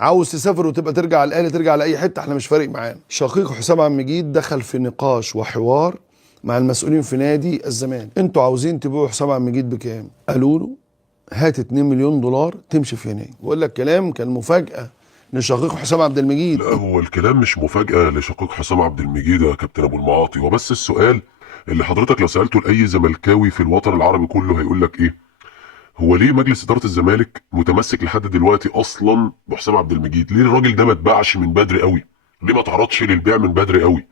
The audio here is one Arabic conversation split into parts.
عاوز تسافر وتبقى ترجع على الاهلي، ترجع على اي حته، احنا مش فارق معانا. شقيق حسام عبد المجيد دخل في نقاش وحوار مع المسؤولين في نادي الزمالك. انتوا عاوزين تبيعوا حسام عبد المجيد بكام؟ قالوا له هات 2 مليون دولار تمشي في يناير. بقول لك كلام كان مفاجاه لشقيق حسام عبد المجيد. لا، هو الكلام مش مفاجأة لشقيق حسام عبد المجيد يا كابتن ابو المعاطي. وبس السؤال اللي حضرتك لو سألته لأي زملكاوي في الوطن العربي كله هيقول لك ايه؟ هو ليه مجلس إدارة الزمالك متمسك لحد دلوقتي أصلا بحسام عبد المجيد؟ ليه الراجل ده ما اتباعش من بدري قوي؟ ليه ما اتعرضش للبيع من بدري قوي؟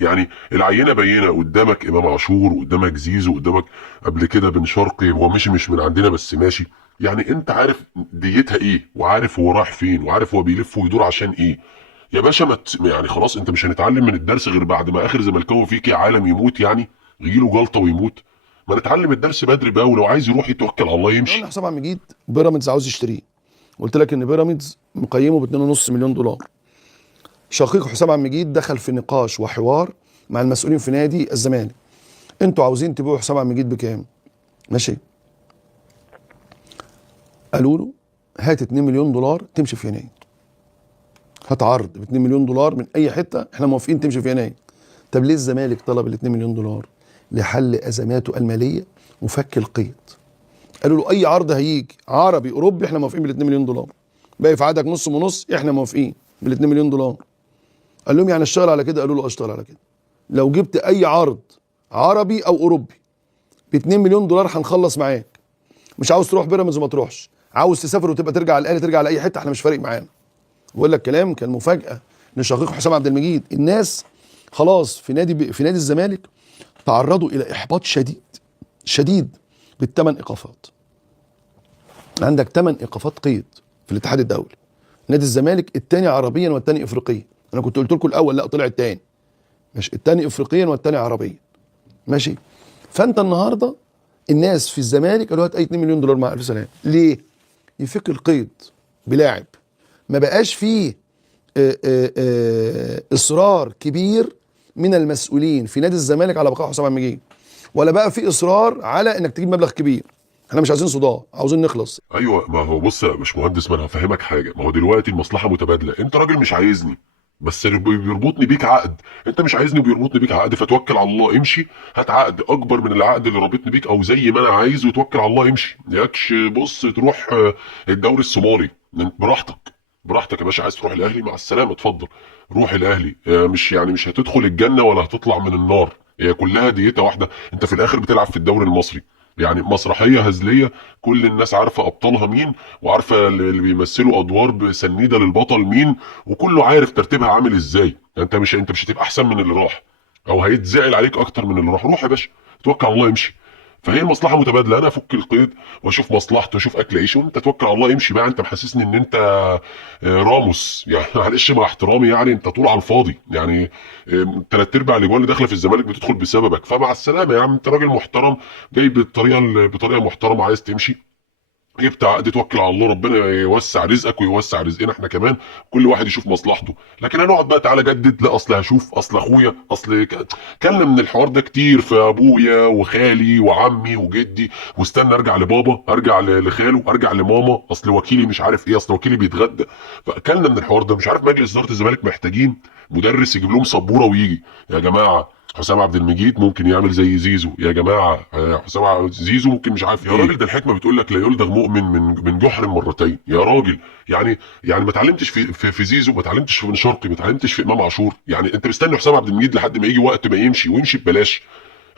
يعني العينة بينة قدامك، إمام عاشور قدامك، زيزو قدامك، قبل كده بن شرقي، هو مش من عندنا بس ماشي. يعني انت عارف ديتها ايه، وعارف هو رايح فين، وعارف هو بيلف ويدور عشان ايه. يا باشا يعني خلاص، انت مش هنتعلم من الدرس غير بعد ما اخر زملكاوي فيك عالم يموت، يعني يجيله جلطه ويموت. ما نتعلم الدرس بدري بقى، ولو عايز يروح يتوكل على الله قلنا يمشي. حسام عبد المجيد بيراميدز عاوز يشتريه، قلت لك ان بيراميدز مقيمه ب 2.5 مليون دولار. شقيق حسام عبد المجيد دخل في نقاش وحوار مع المسؤولين في نادي الزمالك. انتوا عاوزين تبيعوا حسام عبد المجيد بكام؟ ماشي. قالوا له هات 2 مليون دولار تمشي في يناير. هات عرض ب 2 مليون دولار من اي حته، احنا موافقين تمشي في يناير. طب ليه الزمالك طلب ال 2 مليون دولار؟ لحل ازماته الماليه وفك القيد. قالوا له اي عرض هيجي عربي اوروبي احنا موافقين بال 2 مليون دولار. باقي في عقدك نص ونص، احنا موافقين بال 2 مليون دولار. قال لهم يعني اشتغل على كده؟ قالوا له اشتغل على كده. لو جبت اي عرض عربي او اوروبي ب 2 مليون دولار هنخلص معاك. مش عاوز تروح بيراميدز ما تروحش، عاوز تسافر وتبقى ترجع على الاهلي، ترجع على اي حته، احنا مش فارق معانا. بقول لك كلام كان مفاجاه لشقيق حسام عبد المجيد. الناس خلاص في نادي الزمالك تعرضوا الى احباط شديد بالثمان ايقافات. عندك 8 ايقافات قيد في الاتحاد الدولي. نادي الزمالك الثاني عربيا والثاني افريقيا. انا كنت قلت لكم الاول، لا طلع الثاني. ماشي، الثاني افريقيا والثاني عربيا. ماشي. فانت النهارده الناس في الزمالك قالوا هات اي 2 مليون دولار مع الف سلامه. ليه؟ يفك القيد بلاعب. ما بقاش فيه اصرار كبير من المسؤولين في نادي الزمالك على بقاء حسام عبد المجيد، ولا بقى في اصرار على انك تجيب مبلغ كبير. احنا مش عايزين صداع، عاوزين نخلص. ايوه، ما هو بص يا باشمهندس، ما انا هفهمك حاجه. ما هو دلوقتي المصلحه متبادله، انت راجل مش عايزني بس اللي بيربطني بيك عقد، انت مش عايزني وبيربطني بيك عقد، فتوكل على الله امشي. هات عقد اكبر من العقد اللي رابطني بيك، او زي ما انا عايز، وتوكل على الله امشي. ياكش بص تروح الدوري الصومالي براحتك. براحتك يا باشا، عايز تروح الاهلي مع السلامه، اتفضل روح الاهلي. مش يعني مش هتدخل الجنه ولا هتطلع من النار، هي كلها ديتها واحده. انت في الاخر بتلعب في الدوري المصري، يعني مسرحيه هزليه كل الناس عارفه ابطالها مين، وعارفه اللي بيمثلوا ادوار بسنيده للبطل مين، وكله عارف ترتيبها عامل ازاي. انت مش هتبقى احسن من اللي راح، او هيتزعل عليك اكتر من اللي راح. روح يا باشا، توكل على الله امشي. فهي المصلحه متبادله، انا افك القيد واشوف مصلحتي واشوف اكل عيشي، وانت توكل على الله امشي بقى. انت محسسني ان انت راموس يعني معلش مع احترامي، يعني انت طول على الفاضي يعني. تلات ارباع الاجوان اللي داخله في الزمالك بتدخل بسببك، فمع السلامه يا عم، انت راجل محترم جاي بطريقه محترمه، عايز تمشي جبت عقد، توكل على الله، ربنا يوسع رزقك ويوسع رزقنا احنا كمان، كل واحد يشوف مصلحته. لكن هنقعد بقى تعالى جدد، لا اصل هشوف، اصل اخويا، اصل كلنا من الحوار ده كتير في ابويا وخالي وعمي وجدي، واستنى ارجع لبابا، ارجع لخاله، ارجع لماما، اصل وكيلي مش عارف ايه، اصل وكيلي بيتغدى. فاكلنا من الحوار ده. مش عارف مجلس اداره الزمالك محتاجين مدرس يجيب لهم سبوره ويجي يا جماعه حسام عبد المجيد ممكن يعمل زي زيزو يا جماعه. زيزو ممكن مش عارف يا راجل، ده الحكمه بتقول لك لا يلدغ مؤمن من جحر مرتين يا راجل. يعني ما اتعلمتش في زيزو، ما اتعلمتش في بن شرقي، ما اتعلمتش في امام عاشور. يعني انت مستني حسام عبد المجيد لحد ما يجي وقت ما يمشي، ويمشي ببلاش؟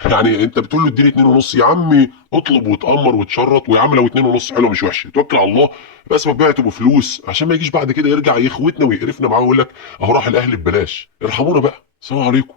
يعني انت بتقول له اديني 2 ونص يا عمي، اطلب وتامر وتشرط، ويا عم لو 2 ونص حلو مش وحش، توكل على الله. بس ما بعته بفلوس عشان ما يجيش بعد كده يرجع يخوتنا ويقرفنا معاه ويقول لك اهو راح الاهلي ببلاش. ارحمونا بقى، السلام عليكم.